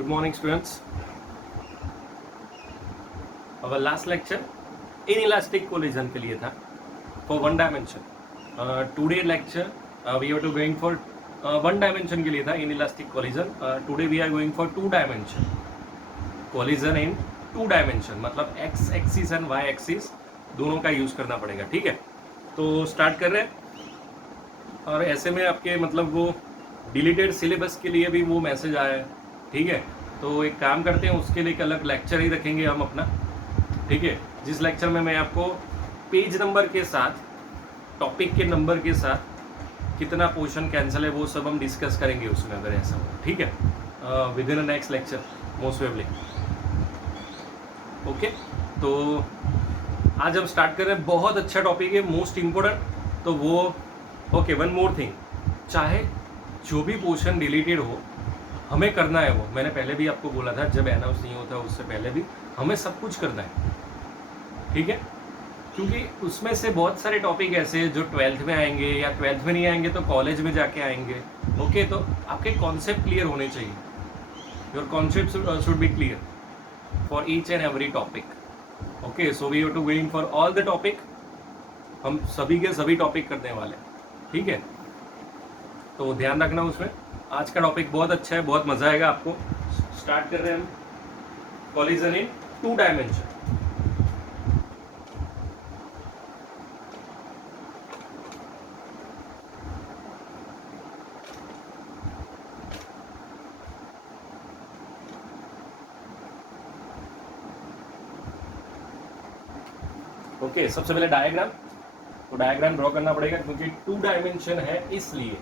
Good morning, students. Our last lecture inelastic collision के लिए था for one dimension. Today lecture we are going for one dimension के लिए था inelastic collision. Today we are going for two dimension collision in two dimension. मतलब x axis and y axis दोनों का use करना पड़ेगा. ठीक है, तो स्टार्ट कर रहे हैं. और ऐसे में आपके मतलब वो डिलीटेड सिलेबस के लिए भी वो मैसेज आया है. ठीक है, तो एक काम करते हैं, उसके लिए एक अलग लेक्चर ही रखेंगे हम अपना. ठीक है, जिस लेक्चर में मैं आपको पेज नंबर के साथ, टॉपिक के नंबर के साथ कितना पोर्शन कैंसिल है वो सब हम डिस्कस करेंगे उसमें, अगर ऐसा हो. ठीक है, with in next lecture most probably. Okay, तो आज हम स्टार्ट कर रहे हैं. बहुत अच्छा टॉपिक है, मोस्ट इम्पोर्टेंट. तो वो ओके, वन मोर थिंग, चाहे जो भी पोर्शन डिलीटेड हो हमें करना है. वो मैंने पहले भी आपको बोला था, जब अनाउंस नहीं होता उससे पहले भी हमें सब कुछ करना है. ठीक है, क्योंकि उसमें से बहुत सारे टॉपिक ऐसे जो 12th में आएंगे, या 12th में नहीं आएंगे तो कॉलेज में जाके आएंगे. ओके, तो आपके कॉन्सेप्ट क्लियर होने चाहिए. Your concept should be clear for each and every topic. Okay, so we have to going for all the topic. हम सभी के सभी टॉपिक करने वाले हैं. ठीक है, तो ध्यान रखना उसमें. आज का टॉपिक बहुत अच्छा है, बहुत मजा आएगा आपको. स्टार्ट कर रहे हैं हम collision in two dimension. Okay, सबसे पहले डायग्राम. तो डायग्राम ड्रॉ करना पड़ेगा क्योंकि टू डायमेंशन है इसलिए.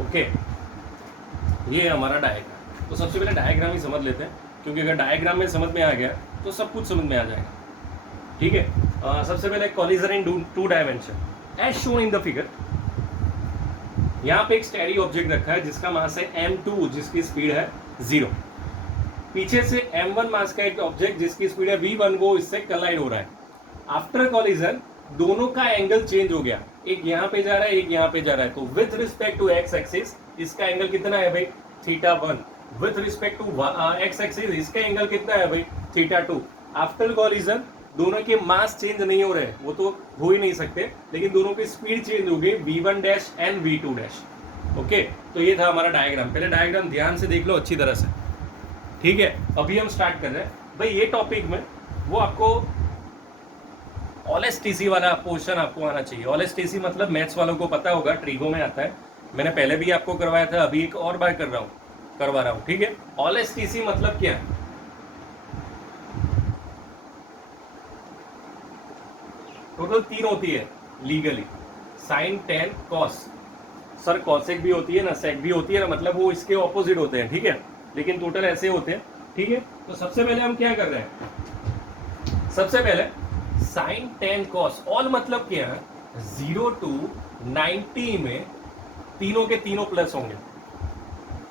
ओके, ये हमारा डायग्राम. तो सबसे पहले डायग्राम ही समझ लेते हैं, क्योंकि अगर डायग्राम में समझ में आ गया तो सब कुछ समझ में आ जाएगा. ठीक है, सबसे पहले collision in two dimension as shown in the figure. यहाँ पे एक स्टेडी ऑब्जेक्ट रखा है जिसका मास है m2, जिसकी स्पीड है 0. पीछे से m1 मास का एक ऑब्जेक्ट जिसकी स्पीड है v1, वो इससे कोलाइड हो रहा है. आफ्टर कॉलिजन दोनों का एंगल चेंज हो गया. एक यहाँ पे जा रहा है, एक यहाँ पे जा रहा है. तो with respect to X axis इसका एंगल कितना है भाई, θ1. With respect to X axis इसका एंगल कितना है भाई, θ2. आफ्टर कॉलिजन दोनों के मास चेंज नहीं हो रहे, वो तो हो ही नहीं सकते, लेकिन दोनों की स्पीड चेंज हो गई, v1 dash and v2 dash. Okay, तो ये था हमारा डायग्राम. पहले डायग्राम ध्यान से देख लो अच्छी तरह से. ठीक है, अभी हम स्टार्ट कर रहे हैं भाई. ये टॉपिक में वो आपको OLS-TC वाला पोर्शन आपको आना चाहिए. OLS-TC मतलब मैथ्स वालों को पता होगा, ट्रिगो में आता है. मैंने पहले भी आपको करवाया था, अभी एक और बार करवा रहा हूँ. ठीक है, OLS-TC मतलब क्या है? टोटल 3 होती है लीगली, साइन, टेन, कॉस. सर कॉसेक भी होती है ना, सेक भी होती है ना, मतलब वो इसके ऑपोजिट होते हैं. ठीक है, लेकिन टोटल ऐसे होते हैं. ठीक है, तो सबसे पहले हम क्या कर रहे हैं, सबसे पहले साइन, टेन, कॉस. ऑल मतलब क्या है, 0 to 90 में तीनों के तीनों प्लस होंगे.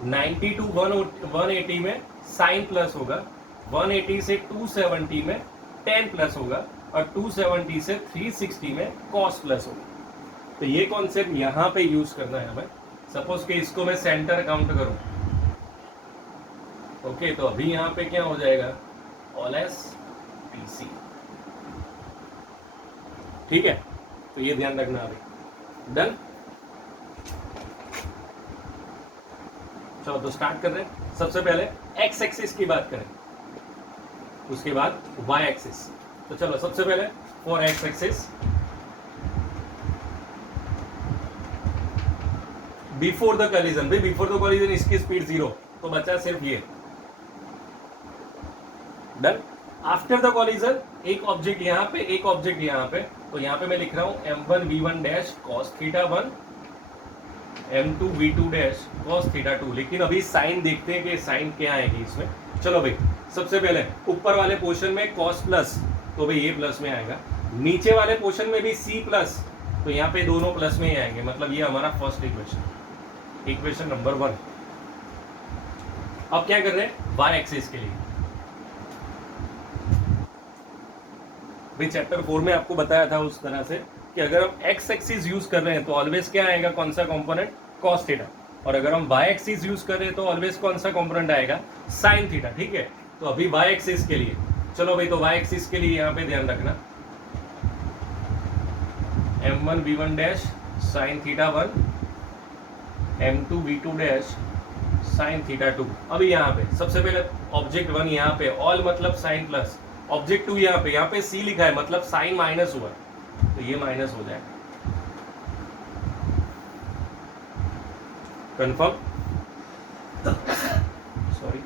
90 to 180 में साइन प्लस होगा, 180 से 270 में टेन प्लस होगा, और 270 से 360 में कॉस प्लस होगा. तो ये कॉन्सेप्ट यहाँ पे यूज करना है हमें. सपोज कि इसको मैं सेंटर काउंट करूं. ओके, तो अभी यहाँ पे क्या हो जाएगा, OLS-TC. ठीक है, तो ये ध्यान रखना अभी. डन. चलो तो स्टार्ट कर रहे हैं. सबसे पहले एक्स एक्सिस की बात करें, उसके बाद वाई एक्सिस. तो चलो सबसे पहले for x axis, before the collision. भाई बिफोर द कॉलिजन इसकी स्पीड 0, तो बचा सिर्फ ये. डन. आफ्टर द कॉलिजन एक ऑब्जेक्ट यहाँ पे, एक ऑब्जेक्ट यहाँ पे, तो यहाँ पे मैं लिख रहा हूँ m1v1 dash cos theta 1, m2v2 dash cos theta 2। लेकिन अभी साइन देखते हैं कि साइन क्या आएगी इसमें। चलो भाई, सबसे पहले ऊपर वाले पोर्शन में cos प्लस, तो भाई ये प्लस में आएगा। नीचे वाले पोर्शन में भी c प्लस, तो यहाँ पे दोनों प्लस में ही आएंगे। मतलब ये हमारा फर्स्ट इक्वेशन, इक्वेशन नंबर 1। अब क्या कर रहे हैं, y एक्सिस के लिए। भाई चैप्टर 4 में आपको बताया था उस तरह से कि अगर हम x एक्सिस यूज कर रहे हैं तो ऑलवेज क्या आएगा, कौन सा कंपोनेंट, cos थीटा। और अगर हम y एक्सिस यूज कर रहे हैं तो ऑलवेज कौन सा कंपोनेंट आएगा, sin थीटा। ठीक है, तो अभी y एक्सिस के लिए, चलो भाई, तो y एक्सिस के लिए यहाँ पे ध्यान रखना m1v1 dash sin theta 1, m2v2 dash sin theta 2। अभी यहाँ पे सबसे पहले ऑब्जेक्ट 1 यहाँ पे, ऑल मतलब sin प्लस, ऑब्जेक्ट 2 यहाँ पे c लिखा है मतलब साइन माइनस हुआ है, तो ये माइनस हो जाएगा। Confirm, sorry,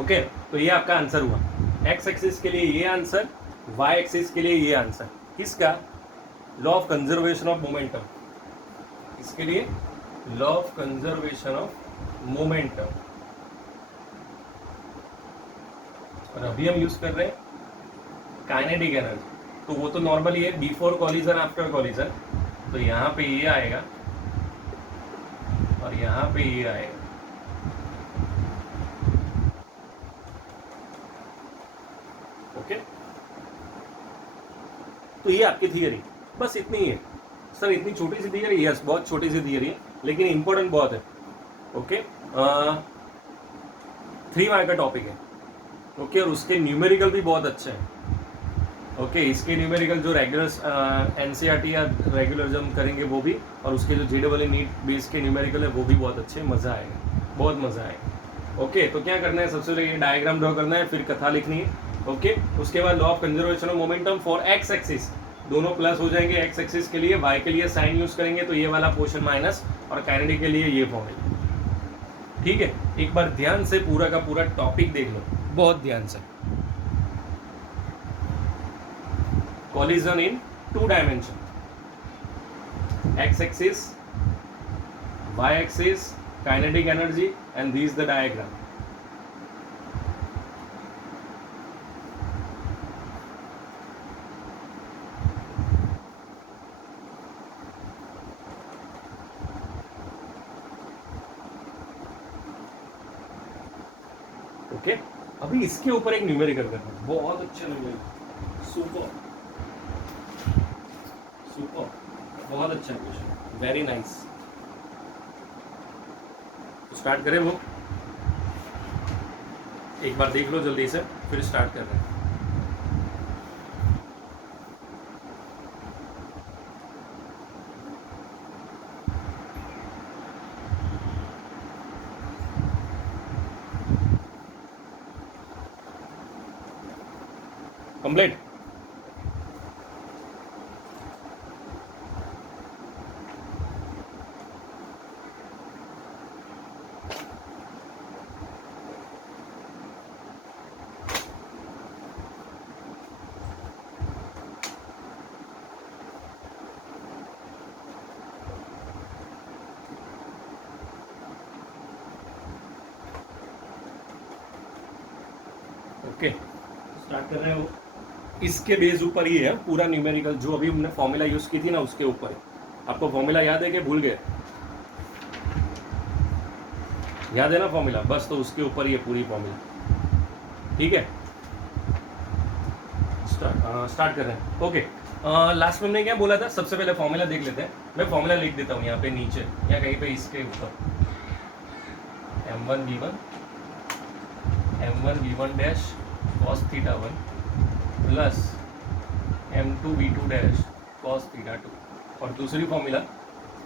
okay. तो ये आपका आंसर हुआ, x एक्सिस के लिए ये आंसर, y एक्सिस के लिए ये आंसर। किसका, law of conservation of momentum, इसके लिए law of conservation of momentum. और अभी हम यूज कर रहे हैं काइनेटिक एनर्जी, तो वो तो नॉर्मली है बिफोर कॉलिजन आफ्टर कॉलिजन, तो यहाँ पे ये आएगा और यहाँ पे ये आएगा। ओके, तो ये आपकी थियरी, बस इतनी ही है सर। इतनी छोटी सी थियरी, यस बहुत छोटी सी थियरी है, लेकिन इंपॉर्टेंट बहुत है। ओके, 3 मार्क का टॉपिक है। ओके, और उसके न्यूमेरिकल भी बहुत अच्छे हैं। ओके, इसके न्यूमेरिकल जो रेगुलर एनसीईआरटी या रेगुलर जो हम करेंगे वो भी, और उसके जो जेडबल नीट बेस के न्यूमेरिकल है वो भी बहुत अच्छे, मज़ा आएगा, बहुत मज़ा आएगा। ओके, तो क्या करना है, सबसे पहले ये डायग्राम ड्रॉ करना है, फिर कथा लिखनी है। ओके, उसके बाद law of conservation of momentum for x axis, दोनों प्लस हो जाएंगे एक्स एक्सिस के लिए, वाई के लिए साइन यूज करेंगे तो ये वाला पोर्शन माइनस, और काइनेटिक के लिए ये फॉर्मूला। ठीक है, एक बार ध्यान से पूरा का पूरा टॉपिक देख लो, बहुत ध्यान से। Collision in 2 dimension, x axis, y axis, kinetic energy, and this is the diagram. Okay, अभी इसके ऊपर एक न्यूमेरिकल करना है, बहुत अच्छा न्यूमेरिकल, सुपर सुपर, बहुत अच्छा क्वेश्चन, वेरी नाइस। तो स्टार्ट करें, वो एक बार देख लो जल्दी से, फिर स्टार्ट कर रहे हैं। कंप्लीट, ओके स्टार्ट कर रहे हैं। वो इसके बेस ऊपर ही है पूरा न्यूमेरिकल, जो अभी हमने फॉर्मूला यूज की थी ना उसके ऊपर है। आपको फॉर्मूला याद है कि भूल गए? याद है ना फॉर्मूला, बस तो उसके ऊपर ये पूरी फॉर्मूला। ठीक है, स्टार्ट कर रहे हैं। ओके, लास्ट में हमने क्या बोला था, सबसे पहले फॉर्मूला देख लेते हैं। मैं फॉर्मूला लिख देता हूँ यहाँ पे नीचे या कहीं पे इसके ऊपर, m1v1 dash cos theta 1 plus m2v2 dash cos theta 2। और दूसरी फॉर्मूला,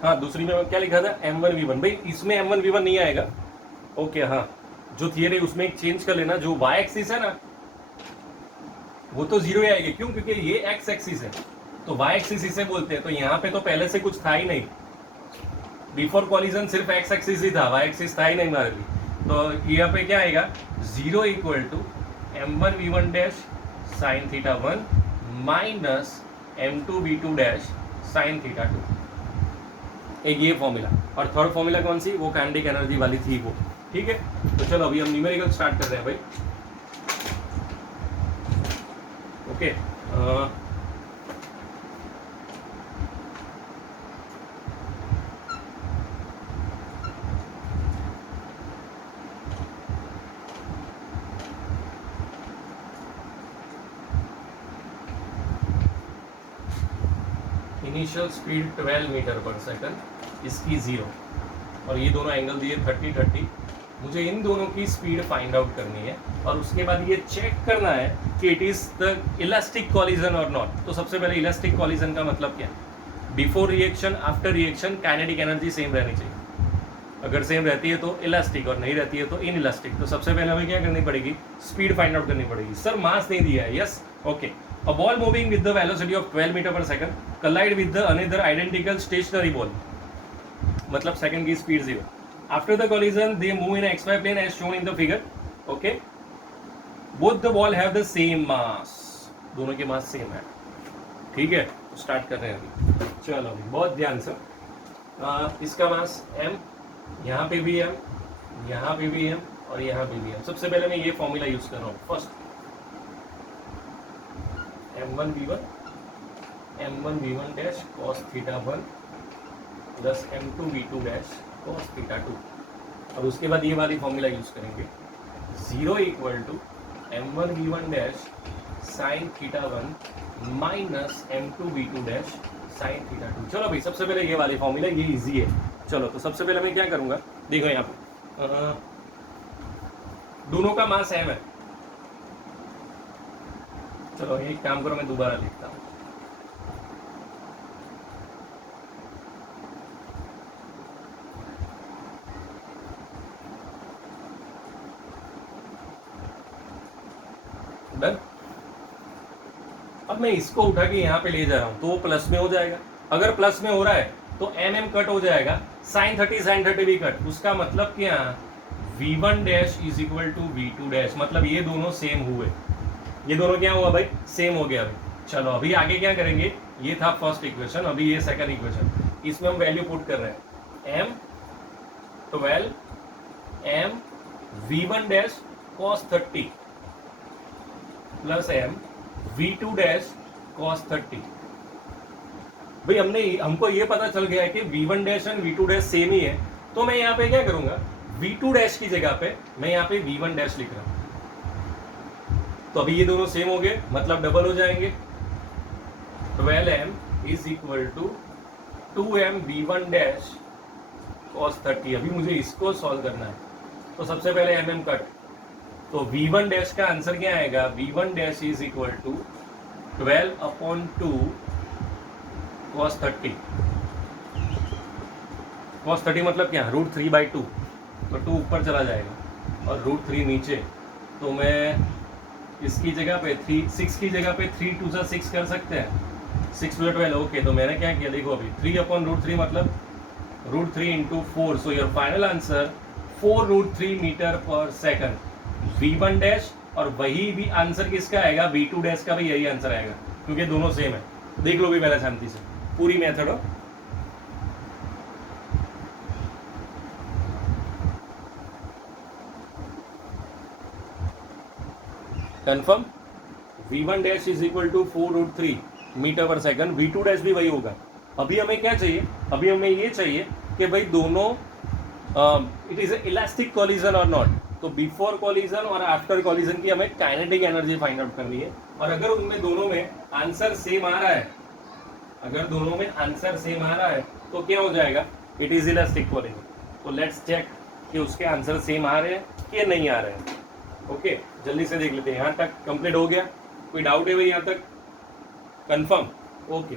हाँ दूसरी में क्या लिखा था, m1v1। भाई इसमें m1v1 नहीं आएगा। ओके, हाँ जो थियरी उसमें एक चेंज कर लेना, जो y एक्सिस है ना वो तो जीरो ही आएगी। क्यों? क्योंकि ये x एक्सिस है, तो y एक्सिस इसे बोलते हैं। तो यहाँ पे तो पहले से कुछ था ही नहीं, बिफोर कॉलिजन सिर्फ x एक्सिस ही था, y एक्सिस था ही नहीं हमारे लिए। तो यहाँ पे क्या आएगा, 0 equal to m1v1 dash sine theta 1 minus m2 v2 dash sine theta 2। एक ये फॉर्मूला, और थर्ड फॉर्मूला कौन सी, वो काइनेटिक एनर्जी वाली थी वो। ठीक है, तो चलो अभी हम न्यूमेरिकल स्टार्ट कर रहे हैं भाई। Okay, initial speed 12 metre per second, इसकी 0, और ये दोनों एंगल दिए 30-30। मुझे इन दोनों की स्पीड फाइंड आउट करनी है, और उसके बाद ये चेक करना है कि it is the elastic collision और नॉट। तो सबसे पहले इलास्टिक कॉलिजन का मतलब क्या है, before reaction after reaction kinetic energy same रहनी चाहिए। अगर सेम रहती है तो इलास्टिक, और नहीं रहती है तो इन इलास्टिक। तो सबसे पहले हमें क्या करनी पड़ेगी, स्पीड फाइंड आउट करनी पड़ेगी। सर मास नहीं दिया है, yes, okay. A ball moving with the velocity of 12 meter per second collide with the another identical stationary ball, मतलब सेकंड की speed 0। After the collision, they move in XY plane as shown in the figure. Okay. Both the ball have the same mass. दोनों के mass same है। ठीक है, तो start कर रहे हैं अभी। चलो अभी बहुत ध्यान से। इसका मास m, यहाँ पे भी m, यहाँ पे भी m, और यहाँ पे भी m। सबसे पहले मैं ये फॉर्मूला यूज कर रहा हूँ। First m1 v1 dash cos theta 1 plus m2 v2 dash cos theta 2। और उसके बाद ये वाली फॉर्मूला यूज करेंगे, 0 equal to m1 v1 dash sine theta 1 minus m2 v2 dash sine theta 2। चलो भाई, सबसे पहले ये वाली फॉर्मूला, ये इजी है। चलो तो सबसे पहले मैं क्या करूँगा, देखो यहाँ पे दोनों का मास m है। चलो एक काम करो, मैं दोबारा लिखता हूँ। डन। अब मैं इसको उठा के यहाँ पे ले जा रहा हूँ, तो वो प्लस में हो जाएगा। अगर प्लस में हो रहा है तो mm कट हो जाएगा, साइन 30 भी कट। उसका मतलब क्या, v1 dash is equal to v2 dash, मतलब ये दोनों सेम हुए। ये दोनों क्या हुआ भाई, सेम हो गया अभी। चलो अभी आगे क्या करेंगे, ये था फर्स्ट इक्वेशन, अभी ये सेकंड इक्वेशन। इसमें हम वैल्यू पुट कर रहे हैं, m 12 m v1 dash cos 30 plus m v2 dash cos 30। भाई हमको ये पता चल गया है कि v1 dash and v2 dash same ही है, तो मैं यहाँ पे क्या करूंगा, v2 डैश की जगह पे मैं यहाँ पे v1 डैश लिख रहा हूँ। तो अभी ये दोनों सेम हो गए, मतलब डबल हो जाएंगे। 12m is equal to 2m v1 dash cos 30। अभी मुझे इसको सॉल्व करना है, तो सबसे पहले mm कट। तो v1 डैश का आंसर क्या आएगा, v1 dash is equal to 12/2 cos 30। cos 30 मतलब क्या, √3/2, तो 2 ऊपर चला जाएगा और √3 नीचे। तो मैं इसकी जगह पे 6 की जगह पे 3 2 जा 6 कर सकते हैं, 6 2 12। ओके, तो मैंने क्या किया, देखो अभी 3/√3 मतलब √3 × 4। So your final answer 4√3 metre per second v1 dash. और वही भी आंसर किसका आएगा, v2 डैश का भी यही आंसर आएगा, क्योंकि दोनों सेम है। देख लो भी पहले शांति से, पूरी मेथड हो। Confirm, v1 dash is equal to 4√3 metre per second, v2 dash भी वही होगा। अभी हमें क्या चाहिए, अभी हमें ये चाहिए कि भाई दोनों इट इज इलास्टिक कॉलिजन और नॉट। तो बिफोर कॉलिजन और आफ्टर कॉलिजन की हमें काइनेटिक एनर्जी फाइंड आउट करनी है। और अगर उनमें दोनों में आंसर सेम आ रहा है, अगर दोनों में आंसर सेम आ रहा है तो क्या हो जाएगा, इट इज इलास्टिक कॉलिजन। तो लेट्स चेक कि उसके आंसर सेम आ रहे हैं कि नहीं आ रहे हैं। ओके, जल्दी से देख लेते हैं। यहाँ तक कंप्लीट हो गया, कोई डाउट है भाई यहाँ तक, कंफर्म? ओके,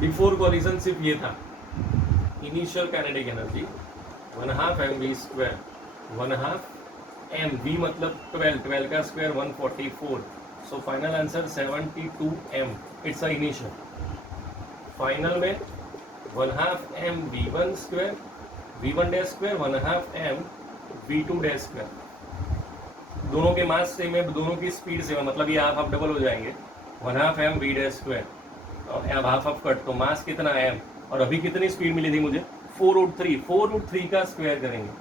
बिफोर कॉलिजन सिर्फ ये था, initial kinetic energy 1/2 mv², 1/2 m v मतलब 12 का square 144 so final answer 72 m, it's a initial. Final में 1/2 m v1 square v1 dash square 1/2 m v2 dash square. दोनों के मास सेम है, दोनों की स्पीड सेम है, मतलब ये हाफ डबल हो जाएंगे। 1/2 m v डैश स्क्वायर और अब हाफ ऑफ कट, तो मास कितना m और अभी कितनी स्पीड मिली थी मुझे 4√3, 4√3 का स्क्वायर करेंगे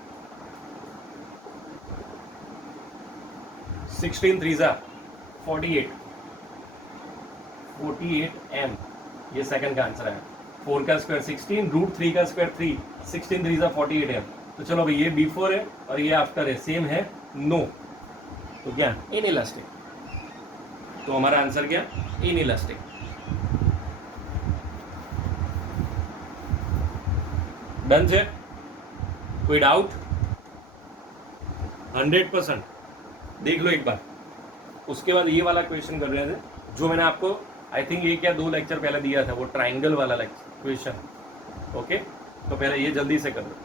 16 3 48 m, ये सेकंड का आंसर है। 4 का स्क्वायर 16, √3 का स्क्वायर 3, 16 3 48 m। तो चलो भाई ये बिफोर है और ये आफ्टर है, सेम है नो, तो क्या इन इलास्टिक। तो हमारा आंसर क्या इन इलास्टिक। डन है, कोई डाउट? 100% देख लो एक बार। उसके बाद ये वाला क्वेश्चन कर रहे थे जो मैंने आपको आई थिंक एक या 2 लेक्चर पहले दिया था, वो ट्राइंगल वाला क्वेश्चन। ओके, तो पहले ये जल्दी से कर लो।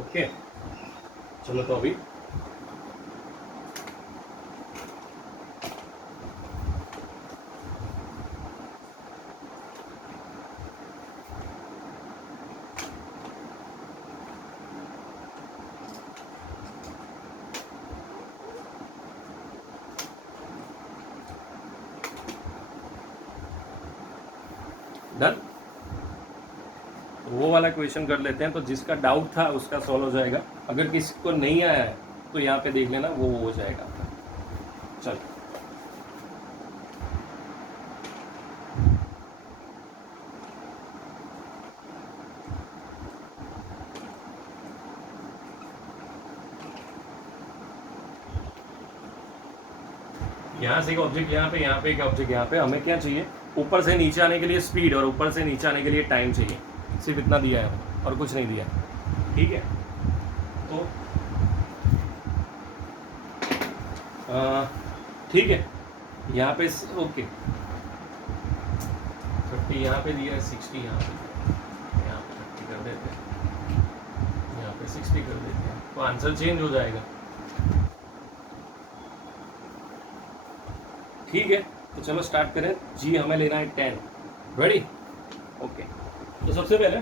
ओके चलो, तो अभी डन, वो वाला क्वेश्चन कर लेते हैं। तो जिसका डाउट था उसका सॉल्व हो जाएगा, अगर किसी को नहीं आया है तो यहाँ पे देख लेना, वो हो जाएगा। चल यहाँ से एक ऑब्जेक्ट यहाँ पे एक ऑब्जेक्ट यहाँ पे, हमें क्या चाहिए ऊपर से नीचे आने के लिए स्पीड और ऊपर से नीचे आने के लिए टाइम चाहिए, सिर्फ इतना दिया है और कुछ नहीं दिया। ठीक है, तो ठीक है, यहाँ पे ओके 30 यहाँ पे दिया है, 60 यहाँ पे, यहाँ पे 30 कर देते हैं, यहाँ पे 60 कर देते हैं, तो आंसर चेंज हो जाएगा। ठीक है, तो चलो स्टार्ट करें। जी हमें लेना है 10, रेडी? ओके, तो सबसे पहले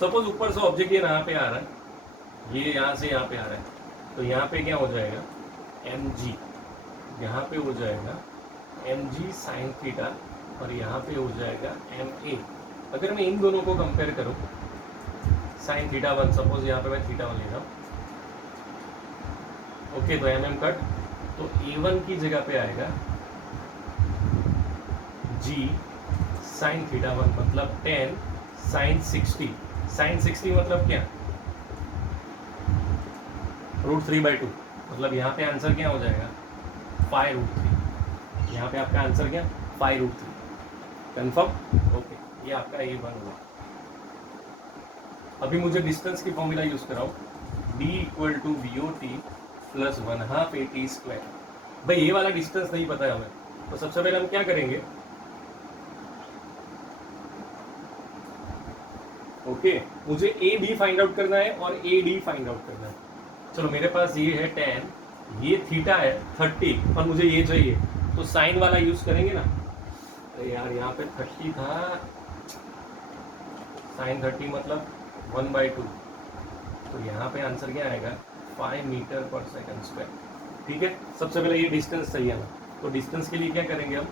सपोज ऊपर से ऑब्जेक्ट ये यहाँ पे आ रहा है, ये यहाँ से यहाँ पे आ रहा है, तो यहाँ पे क्या हो जाएगा mg, यहाँ पे हो जाएगा mg साइन थीटा और यहाँ पे हो जाएगा ma। अगर मैं इन दोनों को कंपेयर करूँ, साइन थीटा 1, सपोज यहाँ पे मैं थीटा 1 ले रहा हूँ, ओके, तो mm कट, तो a1 की जगह पे आएगा g साइन थीटा 1, मतलब 10 साइन 60। साइन 60 मतलब क्या √3/2, मतलब यहाँ पे आंसर क्या हो जाएगा 5√3। यहाँ पे आपका आंसर क्या 5√3, कंफर्म? ओके, ये आपका a1 हुआ। अभी मुझे डिस्टेंस की फॉर्मूला यूज कराओ, d = VOT + 1/2 AT²। भाई ये वाला डिस्टेंस नहीं पता है हमें, तो सबसे पहले हम क्या करेंगे, ओके, मुझे ए बी फाइंड आउट करना है और ए डी फाइंड आउट करना है। चलो मेरे पास ये है 10, ये थीटा है 30 और मुझे ये चाहिए, तो साइन वाला यूज करेंगे ना। अरे यार यहाँ पे 30 था, साइन 30 मतलब 1/2, तो यहाँ पे आंसर क्या आएगा 5 मीटर/सेकंड²। ठीक है, सबसे पहले ये डिस्टेंस चाहिए ना, तो डिस्टेंस के लिए क्या करेंगे हम,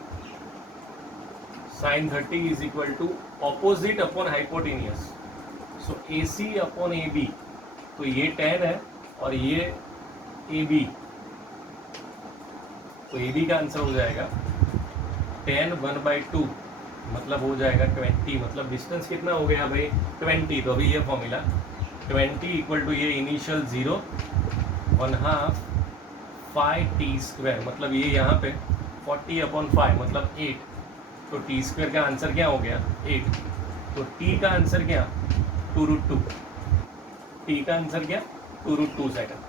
साइन 30 = ऑपोजिट अपॉन हाइपोटेनियस, सो AC/AB, तो ये 10 है और ये AB, तो AB का आंसर हो जाएगा 10 1/2, मतलब हो जाएगा 20, मतलब डिस्टेंस कितना हो गया भाई 20। तो अभी ये फॉर्मूला 20 = ये इनिशियल 0 1/2 πt², मतलब ये यहाँ पे 40/5 मतलब 8, तो t² का आंसर क्या हो गया 8, तो t का आंसर क्या 2√2, t का आंसर क्या 2√2 सेकंड।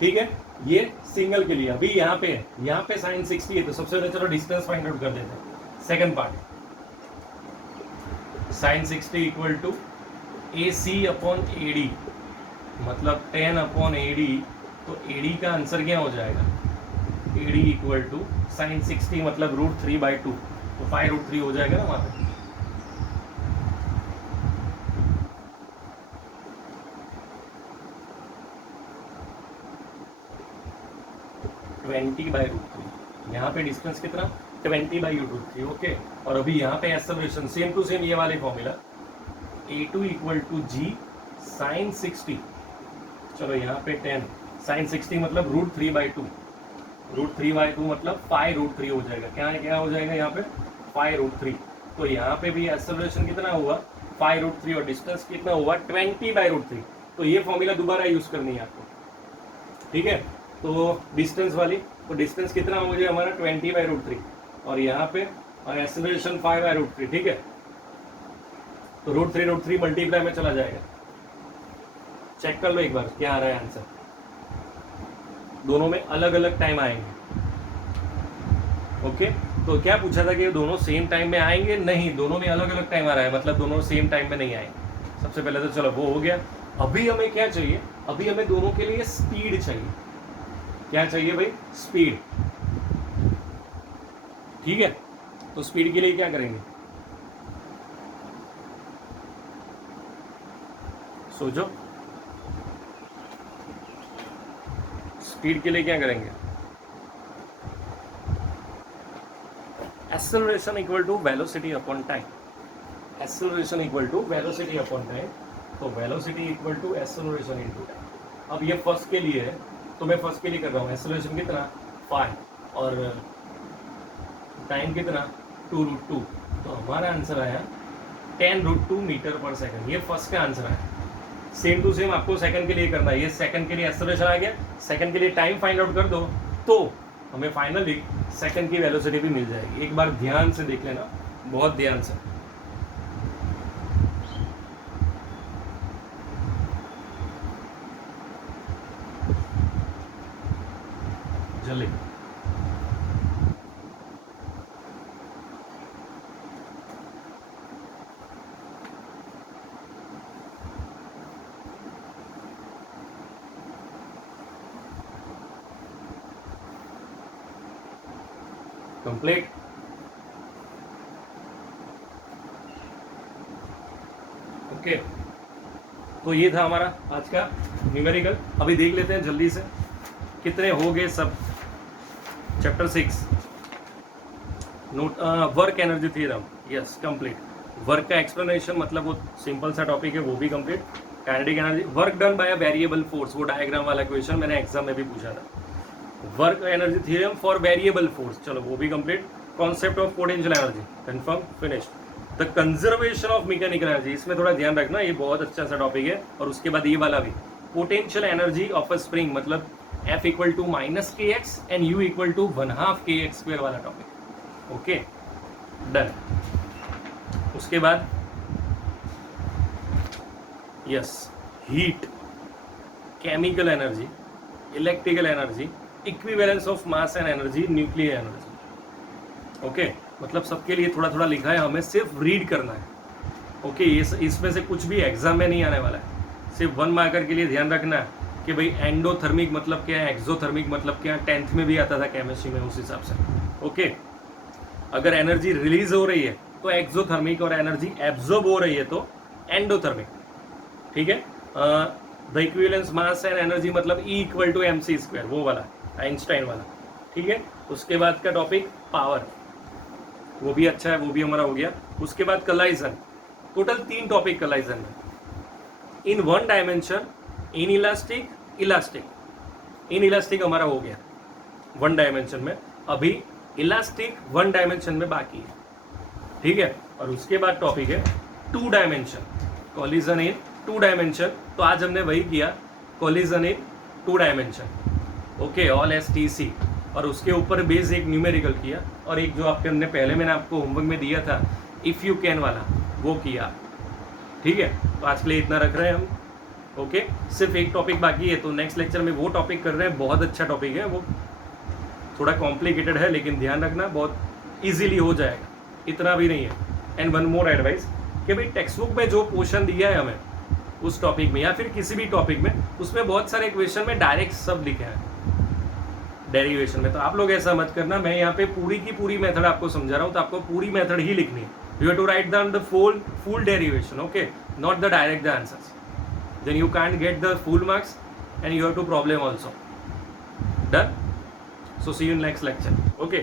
ठीक है, ये सिंगल के लिए। अभी यहाँ पे साइन 60 है, तो सबसे पहले चलो डिस्टेंस फाइंड आउट कर देते हैं। Second part, sine 60 = A C upon A D, मतलब 10 अपॉन ए डी, तो ए डी का आंसर क्या हो जाएगा, A D equal to sine 60 मतलब √3/2, तो 5√3 हो जाएगा ना वहाँ पे। (20/√3), यहाँ पे डिस्टेंस कितना, 20/√3, ओके। और अभी यहाँ पे एक्सेलरेशन सेम टू सेम ये वाले formula, a2 equal to g sine 60, चलो यहाँ पे 10 साइन 60 मतलब √3/2, √3/2 मतलब 5√3 हो जाएगा, क्या हो जाएगा यहाँ पे 5√3। तो यहाँ पे भी एक्सेलरेशन कितना हुआ 5√3 और डिस्टेंस कितना हुआ 20/√3। तो ये फॉर्मूला दोबारा यूज करनी है आपको, ठीक है। तो डिस्टेंस वाली, तो डिस्टेंस कितना हो गया हमारा 20/√3 और यहाँ पे एक्सेलरेशन 5/√3, ठीक है। तो √3 मल्टीप्लाई में चला जाएगा, चेक कर लो एक बार क्या आ रहा है आंसर। दोनों में अलग अलग टाइम आएंगे, ओके। तो क्या पूछा था कि दोनों सेम टाइम में आएंगे, नहीं, दोनों में अलग अलग टाइम आ रहा है, मतलब दोनों सेम टाइम में नहीं आएंगे। सबसे पहले तो चलो वो हो गया। अभी हमें क्या चाहिए, अभी हमें दोनों के लिए स्पीड चाहिए। क्या चाहिए भाई, स्पीड, ठीक है। तो स्पीड के लिए क्या करेंगे, सोचो, स्पीड के लिए क्या करेंगे, acceleration equal to velocity upon time, acceleration equal to velocity upon time, तो velocity equal to acceleration into time. अब ये फर्स्ट के लिए है, तो मैं फर्स्ट के लिए कर रहा हूँ, एक्सेलरेशन कितना 5 और टाइम कितना 2√2, तो हमारा आंसर आया 10√2 मीटर पर सेकंड। ये फर्स्ट का आंसर आया। सेम टू सेम आपको सेकंड के लिए करना है, ये सेकंड के लिए एक्सेलरेशन आ गया, सेकंड के लिए टाइम फाइंड आउट कर दो, तो हमें फाइनली सेकंड की वेलोसिटी भी मिल जाएगी। एक बार ध्यान से देख लेना, बहुत ध्यान से। जल्दी, कंप्लीट। ओके, तो ये था हमारा आज का न्यूमेरिकल। अभी देख लेते हैं जल्दी से कितने हो गए सब। Chapter 6 note work energy theorem, yes complete. Work का एक्सप्लेनेशन मतलब वो सिंपल सा टॉपिक है, वो भी complete. Kinetic energy, work done by a variable force, वो डायग्राम वाला क्वेश्चन मैंने एग्जाम में भी पूछा था। Work energy theorem for variable force, चलो वो भी complete. Concept of potential energy, confirm, finished. The conservation of mechanical energy, इसमें थोड़ा ध्यान रखना, ये बहुत अच्छा सा टॉपिक है। और उसके बाद ये वाला भी, potential energy of a spring, मतलब F equal to -kx and U equal to 1/2 kx² वाला टॉपिक, ओके डन। उसके बाद yes, heat, chemical energy, electrical energy, equivalence of mass and energy, nuclear energy, okay. मतलब सबके लिए थोड़ा थोड़ा लिखा है, हमें सिर्फ रीड करना है, ओके। इसमें से कुछ भी एग्जाम में नहीं आने वाला है, सिर्फ 1 मार्कर के लिए ध्यान रखना है कि भाई एंडोथर्मिक मतलब क्या है, एक्सोथर्मिक मतलब क्या है, 10th में भी आता था केमिस्ट्री में, उस हिसाब से, ओके। अगर एनर्जी रिलीज हो रही है तो एक्सोथर्मिक, और एनर्जी एब्जॉर्ब हो रही है तो एंडोथर्मिक, ठीक है। The equivalence mass and energy मतलब E इक्वल टू mc², वो वाला आइंस्टाइन वाला, ठीक है। उसके बाद का टॉपिक पावर, वो भी अच्छा है, वो भी हमारा हो गया। उसके बाद कलाइजन, टोटल 3 टॉपिक कलाइजन में, इन 1 dimension, in elastic, elastic. In elastic हमारा हो गया 1 डायमेंशन में, अभी इलास्टिक 1 डायमेंशन में बाकी है, ठीक है। और उसके बाद टॉपिक है 2 डायमेंशन, कोलिजन इन 2 डायमेंशन। तो आज हमने वही किया, कोलिजन इन 2 डायमेंशन, ओके, ऑल STC। और उसके ऊपर बेस एक न्यूमेरिकल किया, और एक जो आपके हमने पहले मैंने आपको होमवर्क में दिया था इफ़ यू कैन वाला, वो किया, ठीक है। तो आज के लिए इतना रख रहे हैं हम, ओके। सिर्फ एक टॉपिक बाकी है, तो नेक्स्ट लेक्चर में वो टॉपिक कर रहे हैं, बहुत अच्छा टॉपिक है, वो थोड़ा कॉम्प्लिकेटेड है, लेकिन ध्यान रखना बहुत इजीली हो जाएगा, इतना भी नहीं है। एंड वन मोर एडवाइस कि भाई टेक्स्ट बुक में जो पोर्शन दिया है हमें, उस टॉपिक में या फिर किसी भी टॉपिक में, उसमें बहुत सारे क्वेश्चन में डायरेक्ट सब लिखे हैं डेरिवेशन में। तो आप लोग ऐसा मत करना, मैं यहाँ पे पूरी की पूरी मेथड आपको समझा रहा हूँ, तो आपको पूरी मेथड ही लिखनी है। You have to write down the full derivation, okay, not the direct the answers, then you can't get the full marks and you have to problem also. Done? So see you in next lecture. Okay.